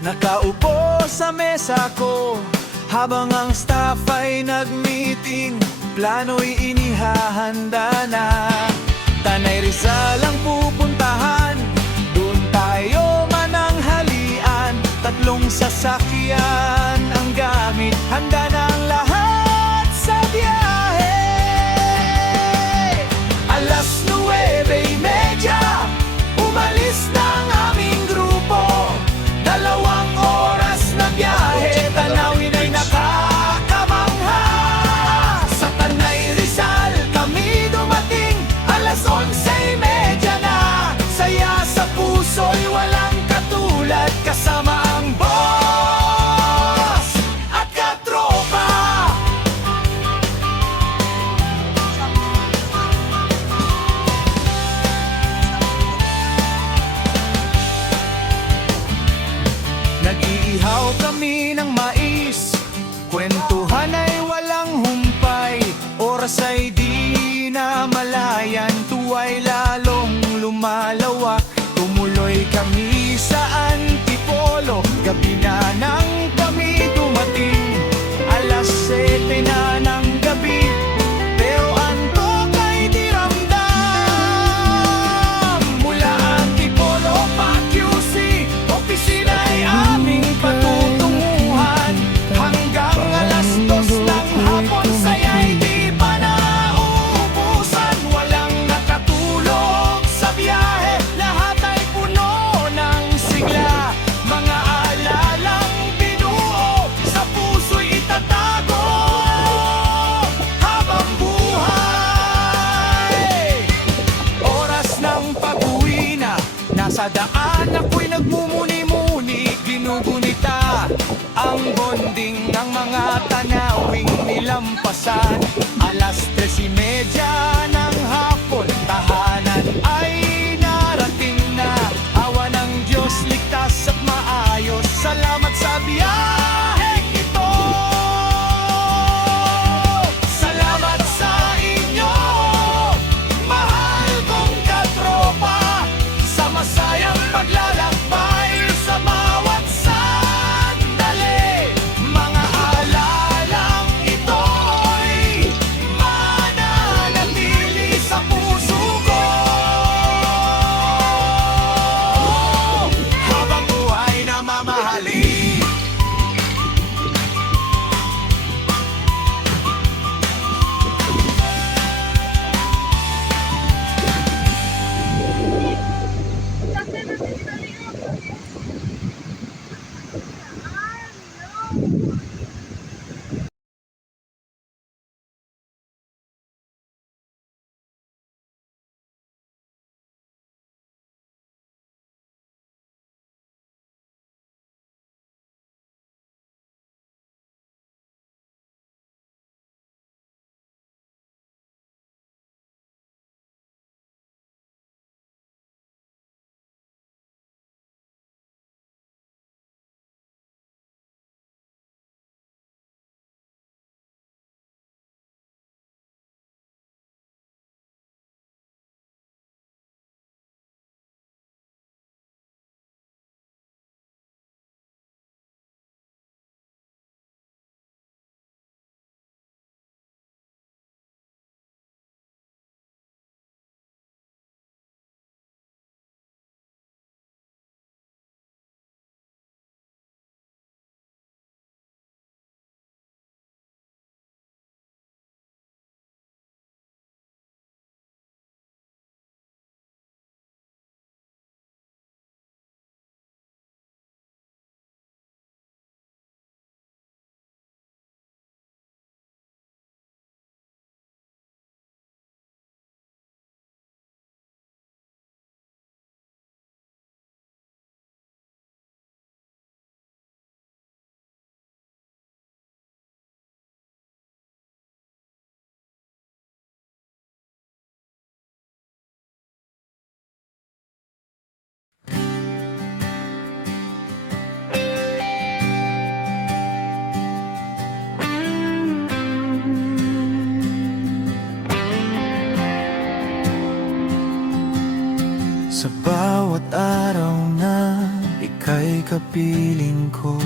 Nakaupo sa mesa ko habang ang staff ay nag-meeting. Plano'y inihahanda na. Tanay Rizal ang pupuntahan, doon tayo mananghalian. 3 sasakyan ang gamit, handa na ang lahat sa biyahe. 9:30, umalis na ang aming grupo. 2 oras na biyahe, tanawin ay nakakamangha. Sa Tanay Rizal kami dumating, 11:30 na. Saya sa puso'y walang katulad, kasama ang boss at katropa. Nag-iihaw kami ng mais, kwentuhan ay walang humpay. Oras ay di na malayan, tuwa'y lalong lumalawak. Tumuloy kami sa Antipolo, gabi na nang kami dumating. 7:00 na ng gabi, pero antok ay di ramdam. Mula Antipolo pa QC, opisina ay aming patutunguhan. Hanggang 2:00 ng hapon, saya'y di pa nauubusan. Walang nakatulog sa biyahe, lahat ay puno ng sigla. Mga alalang binuo, sa puso'y itatago habang buhay. Oras ng pag-uwi na, nasa daan ako'y nagmumuni-muni. Ginugunita ang bonding ng mga tanawing nilampasan. 3:30 ng hapon, tahanan ay narating na. Awa ng Diyos, ligtas at maayos. Salamat sa biyaheng ito. Salamat sa inyo, mahal kong katropa, sa masayang paglalakbay sa bawat sandali. Mga alalang ito'y mananatili sa puso ko habang buhay na mamahalin. Sa bawat araw na ika'y ika'y kapiling ko.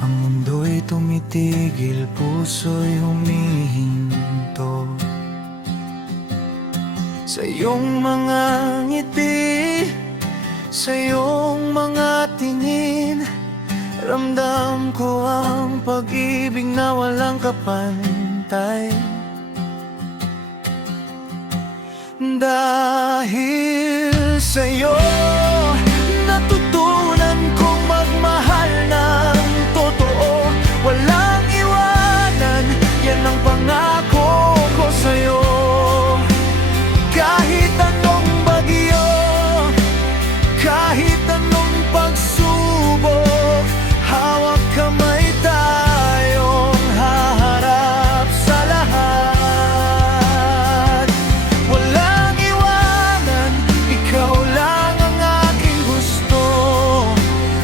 Ang mundo'y tumitigil, puso'y humihinto. Sa iyong mga ngiti, sa iyong mga tingin, ramdam ko ang pag-ibig na walang kapantay. Dahil sa'yo, natutunan kong magmahal ng totoo. Walang iwanan, yan ang pangako ko sa'yo. Kahit anong bagyo, kahit anong pagsubok, hawak kamay tayong haharap sa lahat. Walang iwanan, ikaw lang ang aking gusto.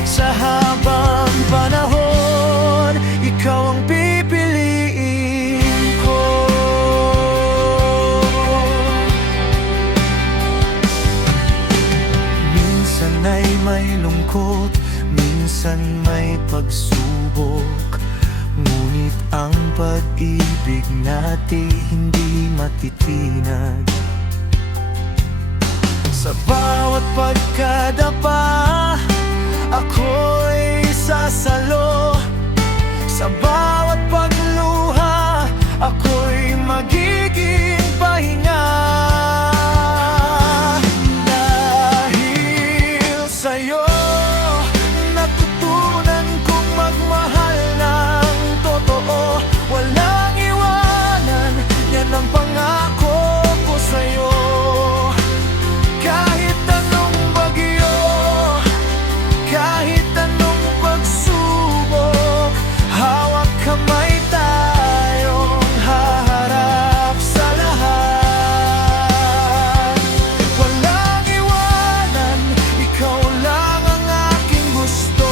Sa habang panahon, ikaw ang pipiliin ko. Minsan ay may lungkot, minsan may pagsubok, ngunit ang pag-ibig natin hindi matitinag. Sa bawat pagkadapa, ako'y sasalo. Sa bawat pagluha, ako'y magiging pahinga. Dahil sa'yo, natutunan kong magmahal ng totoo. Walang iwanan, yan ang pangako ko sa'yo. Kahit anong bagyo, kahit anong pagsubok, hawak kamay tayong haharap sa lahat. Walang iwanan, ikaw lang ang aking gusto.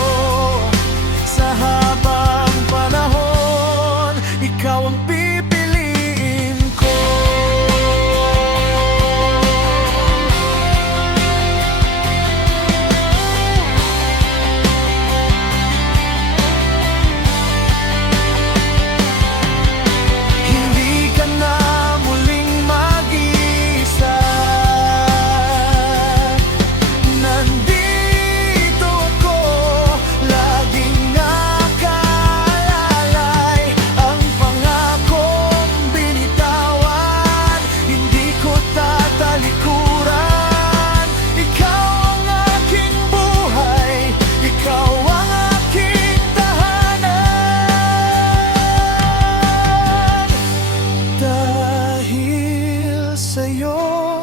Sa habang panahon, ikaw ang pipiliin ko. Hindi ka na muling mag-iisa. Nandito ako, laging nakaalalay. Ang pangakong binitawan, hindi ko tatalikuran. Ikaw ang aking buhay, ikaw ang aking tahanan. Dahil sa'yo,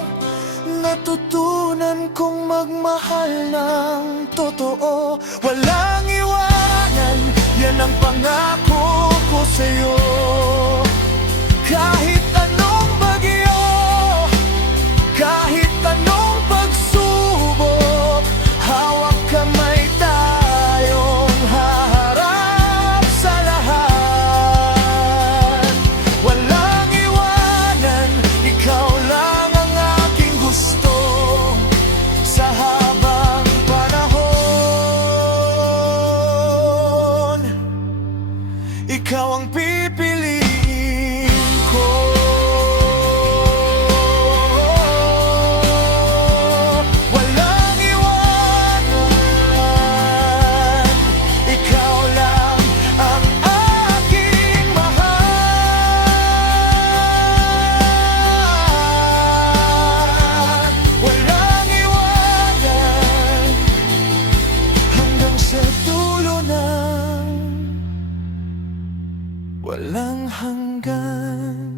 natutunan kong magmahal ng totoo. Walang iwanan, yan ang pangako ko sa'yo. Kahit anong bagyo, kahit anong pagsubok, hawak kamay tayong haharap sa lahat. Walang iwanan, ikaw lang ang aking gusto. Sa habang panahon, ikaw ang pipiliin ko. Walang iwanan, ikaw lang ang aking mahal. Walang iwanan, hanggang sa dulo ng walang hanggan.